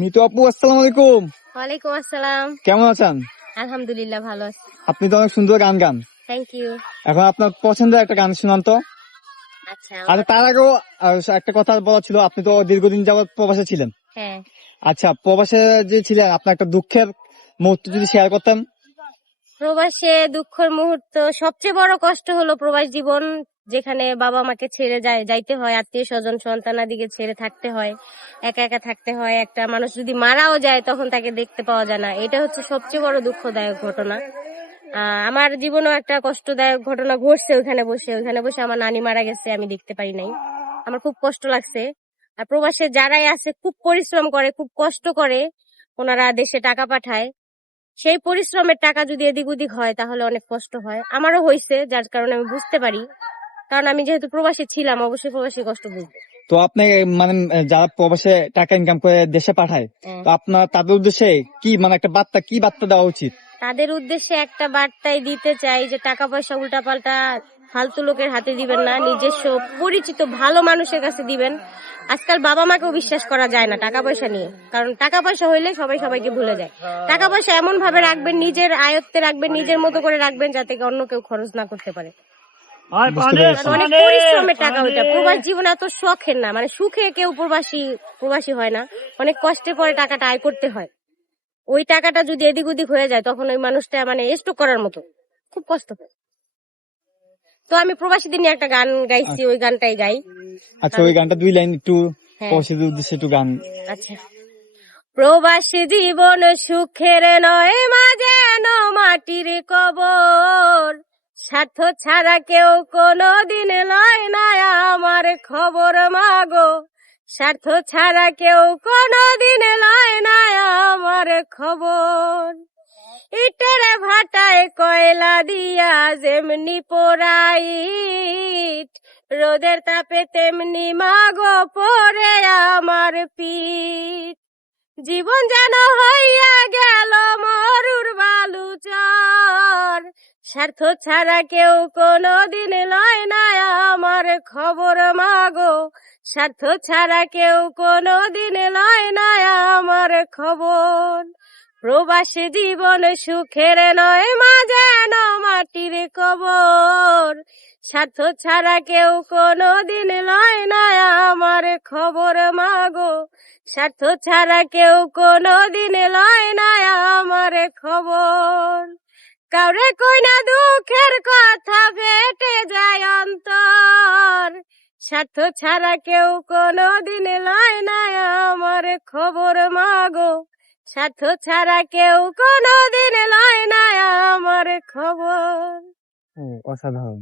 মিতু আপু, আসসালামু আলাইকুম। ওয়ালাইকুম আসসালাম। কেমন আছেন? আলহামদুলিল্লাহ ভালো আছি। আপনি তো অনেক সুন্দর গান গান। Thank you. এখন আপনার পছন্দের একটা গান শুনান তো। আচ্ছা আচ্ছা, তার আগেও একটা কথা বলা ছিল, আপনি তো দীর্ঘদিন যাবৎ প্রবাসে ছিলেন। হ্যাঁ, আচ্ছা, প্রবাসে যে ছিলেন, আপনার একটা দুঃখের মুহূর্ত যদি শেয়ার করতেন। প্রবাসে দুঃখের মুহূর্ত, সবচেয়ে বড় কষ্ট হলো প্রবাস জীবন, যেখানে বাবা মাকে ছেড়ে যাইতে হয়, আত্মীয় স্বজন সন্তানাদিকে ছেড়ে থাকতে হয়, একা একা থাকতে হয়। একটা মানুষ যদি মারাও যায় তখন তাকে দেখতে পাওয়া যায় না। এটা হচ্ছে সবচেয়ে বড় দুঃখদায়ক ঘটনা। আমার জীবনেও একটা কষ্টদায়ক ঘটনা ঘটছে। ওখানে বসে আমার নানি মারা গেছে, আমি দেখতে পারি নাই। আমার খুব কষ্ট লাগছে। আর প্রবাসে যারাই আছে খুব পরিশ্রম করে, খুব কষ্ট করে, ওনারা দেশে টাকা পাঠায়। সেই পরিশ্রমের টাকা যদি এদিক ওদিক হয় তাহলে অনেক কষ্ট হয়। আমারও হয়েছে, যার কারণে আমি বুঝতে পারি। কারণ আমি যেহেতু প্রবাসী ছিলাম, অবশ্যই প্রবাসী কষ্ট বুঝবো। তো আপনি মানে যারা প্রবাসে টাকা ইনকাম করে দেশে পাঠায়, হ্যাঁ। তো আপনার তাদের উদ্দেশ্যে কি মানে একটা বার্তা, কি বার্তা দেওয়া উচিত? তাদের উদ্দেশ্যে একটা বার্তাই দিতে চাই যে টাকা পয়সা উল্টাপাল্টা ফালতু লোকের হাতে দিবেন না, নিজস্ব পরিচিত ভালো মানুষের কাছে দিবেন। আজকাল বাবা মাকেও বিশ্বাস করা যায় না টাকা পয়সা নিয়ে, কারণ টাকা পয়সা হইলে সবাই সবাইকে ভুলে যায়। টাকা পয়সা এমন ভাবে রাখবেন, নিজের আয়ত্তে রাখবেন, নিজের মতো করে রাখবেন, যাতে অন্য কেউ খরচ না করতে পারে। বুঝতে পেরেছি। অনেক পরিশ্রমের টাকা ওইটা। প্রবাস জীবন এত শখের না, মানে সুখে কেউ প্রবাসী হয় না, অনেক কষ্টে পরে টাকাটা আয় করতে হয়। ওই টাকাটা যদি এদিক ওদিক হয়ে যায় তখন ওই মানুষটা মানে স্টক করার মতো, খুব কষ্ট হয়। তো আমি প্রবাসীদের নিয়ে একটা গান গাইছি, ওই গানটাই গাই। আচ্ছা, ওই গানটা 2 লাইন একটু হ্যাঁ, প্রবাসীদের উদ্দেশ্যে একটু গান। আচ্ছা। প্রবাসী জীবন সুখের নয়, মা যেন মাটির কবর। স্বার্থ ছাড়া কেউ কোনোদিন লয় না আমার খবর মাগো। স্বার্থ ছাড়া কেউ কোনোদিন লয় না আমার খবর। ইটের ভাটায় কয়লা দিয়া যেমনি পোড়াইট, রোদের তাপে তেমনি মাগো পড়ে আমার পিঠ। জীবন যেন হইয়া গেল মরুর বালুচর। স্বার্থ ছাড়া কেউ কোনোদিন লয় না আমার খবর মাগো। স্বার্থ ছাড়া কেউ কোনোদিন লয় না আমার খবর। প্রবাসী জীবন সুখের নয়, মা যেন মাটির কবর। স্বার্থ ছাড়া কেউ কোনোদিন লয় না আমার খবর মাগো। স্বার্থ ছাড়া কেউ কোনোদিন লয় না আমার খবর। কাউরে কই না দুঃখের কথা, বেটে যায় অন্তর। স্বার্থ ছাড়া কেউ কোনোদিন লয় না আমার খবর মাগো। স্বার্থ ছাড়া কেউ কোনোদিন লয় না আমার খবর। ও, অসাধারণ।